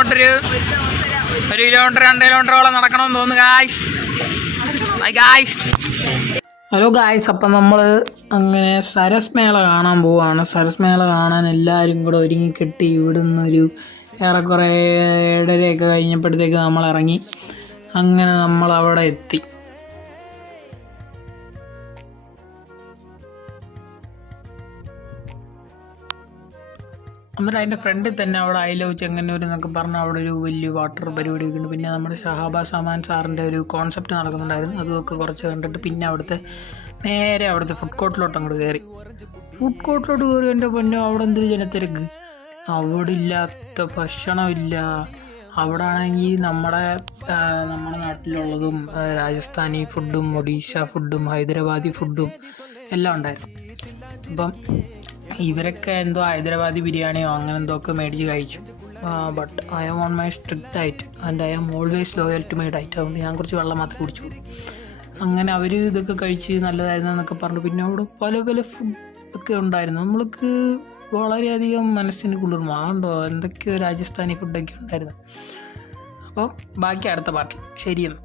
ഒരു കിലോമീറ്റർ 2 കിലോമീറ്ററോളം നടക്കണമെന്ന് തോന്നുന്നു guys. Bye guys. Hello guys, അപ്പം നമ്മൾ അങ്ങനെ സരസ് മേള കാണാൻ പോവുകയാണ്. സരസ് മേള കാണാൻ എല്ലാവരും കൂടെ ഒരുങ്ങി കെട്ടി ഇവിടുന്ന് ഒരു ഏറെക്കുറെ 7:30 കഴിഞ്ഞപ്പോഴത്തേക്ക് നമ്മൾ ഇറങ്ങി. അങ്ങനെ നമ്മൾ അവിടെ എത്തി. എന്നിട്ട് അതിൻ്റെ ഫ്രണ്ടിൽ തന്നെ അവിടെ ഐ ലവ് ചെങ്ങന്നൂർ എന്നൊക്കെ പറഞ്ഞാൽ അവിടെ ഒരു വലിയ വാട്ടർ പരിപാടിയൊക്കെ ഉണ്ട്. പിന്നെ നമ്മുടെ ഷഹാബാസ് അമാൻ സാറിൻ്റെ ഒരു കോൺസെപ്റ്റ് നടക്കുന്നുണ്ടായിരുന്നു. അതുമൊക്കെ കുറച്ച് കണ്ടിട്ട് പിന്നെ നേരെ അവിടുത്തെ ഫുഡ് കോർട്ടിലോട്ട് അങ്ങോട്ട് കയറി. ഫുഡ് കോർട്ടിലോട്ട് കയറി എൻ്റെ പൊന്നോ, അവിടെ എന്തൊരു ജനത്തിരക്ക്. അവിടെ ഇല്ലാത്ത ഭക്ഷണമില്ല. അവിടെ ആണെങ്കിൽ നമ്മുടെ നാട്ടിലുള്ളതും രാജസ്ഥാനി ഫുഡും ഒഡീഷ ഫുഡും ഹൈദരാബാദി ഫുഡും എല്ലാം ഉണ്ടായിരുന്നു. അപ്പം ഇവരൊക്കെ എന്തോ ഹൈദരാബാദി ബിരിയാണിയോ അങ്ങനെ എന്തോ ഒക്കെ മേടിച്ച് കഴിച്ചു. But I am on my strict diet and I am always loyal to my diet. അതുകൊണ്ട് ഞാൻ കുറച്ച് വെള്ളം മാത്രമേ കുടിച്ചു. അങ്ങനെ അവർ ഇതൊക്കെ കഴിച്ച് നല്ലതായിരുന്നു എന്നൊക്കെ പറഞ്ഞു. പിന്നെ അവിടെ പല പല ഫുഡ് ഒക്കെ ഉണ്ടായിരുന്നു. നമ്മൾക്ക് വളരെയധികം മനസ്സിന് കുളിർമ. അതുകൊണ്ടോ എന്തൊക്കെയോ രാജസ്ഥാനി ഫുഡൊക്കെ ഉണ്ടായിരുന്നു. അപ്പോൾ ബാക്കി അടുത്ത പാർട്ടിൽ. ശരിയെന്ന്.